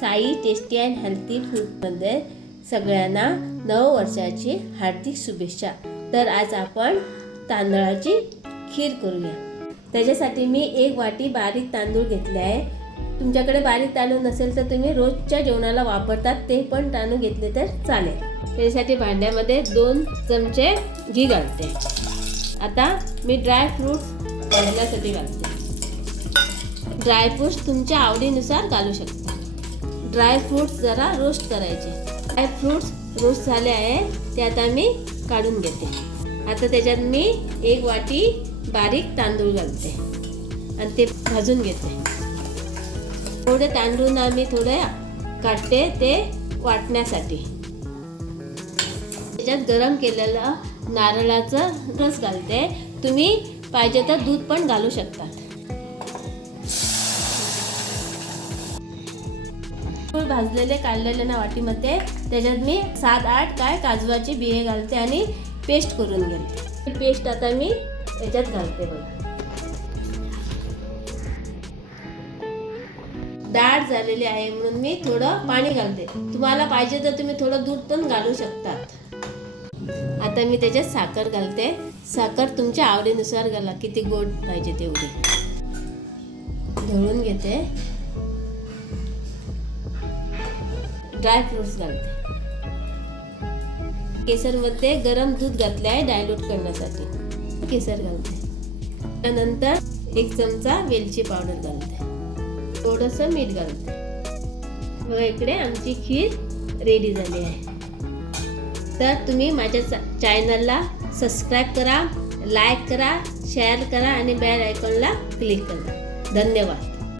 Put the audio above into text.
Sai tasty and healthy फूडमध्ये सगळ्यांना नववर्षाची हार्दिक शुभेच्छा। तर आज आपण तांदळाची खीर करूया। त्याच्यासाठी मी 1 वाटी बारीक तांदूळ घेतले आहे। तुमच्याकडे बारीक तांदूळ नसेल तर तुम्ही रोजच्या जेवणाला वापरतात ते पण तांदूळ घेतले तर चालेल। त्याच्यासाठी भांड्यामध्ये 2 चमचे घी घालते। आता मी ड्राय फ्रूट्स भाजण्यासाठी घालते। ड्रायफ्रूट्स तुमच्या आवडीनुसार घालू शकता। ड्राय फ्रूट्स जरा रोस्ट करायचे। ड्राय फ्रूट्स रोस्ट झाले आहे ते आता मी काढून घेते। आता त्याच्यात मी 1 वाटी बारीक तांदूळ घालते आणि ते भाजून घेते। थोडे तांदूळ ना मी थोडे काढते ते वाटण्यासाठी। त्याच्यात गरम केलेला नारळाचा रस घालते। तुम्ही पाहिजे तर दूध पण घालू शकता। भाजलेले काढलेले ना वाटीमध्ये त्याच्यात मी 7-8 काय काजवाचे बिये घालते आणि पेस्ट करून घेते। पेस्ट आता मी याच्यात घालते बघा। दाट झालेली आहे म्हणून मी थोडं पाणी घालते। तुम्हाला पाहिजे तर तुम्ही थोडं दूध पण घालू शकतात। आता मी त्याच्यात साखर घालते। साखर तुमच्या आवडीनुसार घाला, किती गोड पाहिजे तेवढी। ढवळून घेते। ड्राय फ्रूट्स घालते। केसरमध्ये गरम दूध घातले आहे डायल्यूट करण्यासाठी। केसर घालते। त्यानंतर 1 चमचा वेलची पावडर घालते। थोडंसं मीठ घालते। बघा इकडे आमची खीर रेडी झाली आहे। तर तुम्ही माझ्या चॅनलला सबस्क्राईब करा, लाईक करा, शेअर करा आणि बेल आयकॉनला क्लिक करा। धन्यवाद।